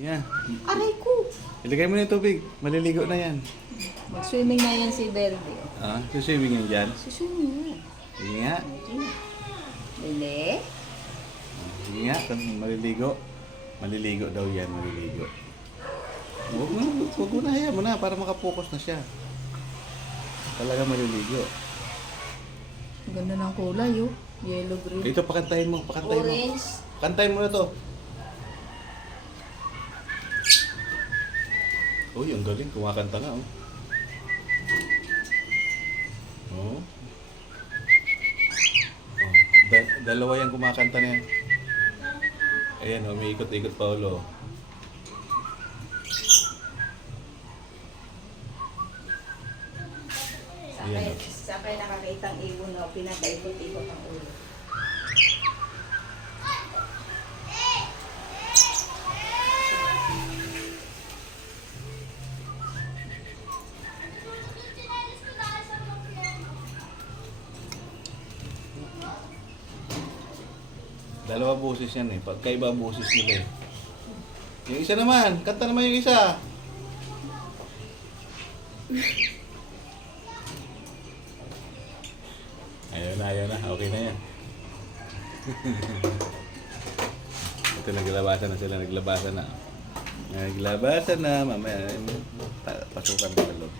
Yeah. Aray ko! Ilagay mo na yung tubig. Maliligo na yan. Mag-swimming na yan si Verde. Ah, suswimming yan dyan. Suswimming na. Sige nga. Bili? Sige nga, kung maliligo. Maliligo daw yan, maliligo. Huwag mo na, hayaan mo na para makapokus na siya. Talaga maliligo. Ang ganda ng kulay, oh. Yellow, green. Ito, pakantahin mo, pakantahin mo. Orange. Kantahin mo na to. Uy, ang galing. Kumakanta nga, oh. Oh. Oh. Dalawa yung kumakanta na yan. Ayan, oh, may ikot-ikot pa ulo. Ayan, oh. Sakay nakakitang ibon na pinakaikot-ikot ang ulo. Dalawa boses yan eh. Pagkaiba boses nila eh. Yung isa naman. Kanta naman yung isa. Ayaw na. Okay na yan. Ito, naglabasan na sila. Naglabasan na. Mamaya, pasukan pa loob.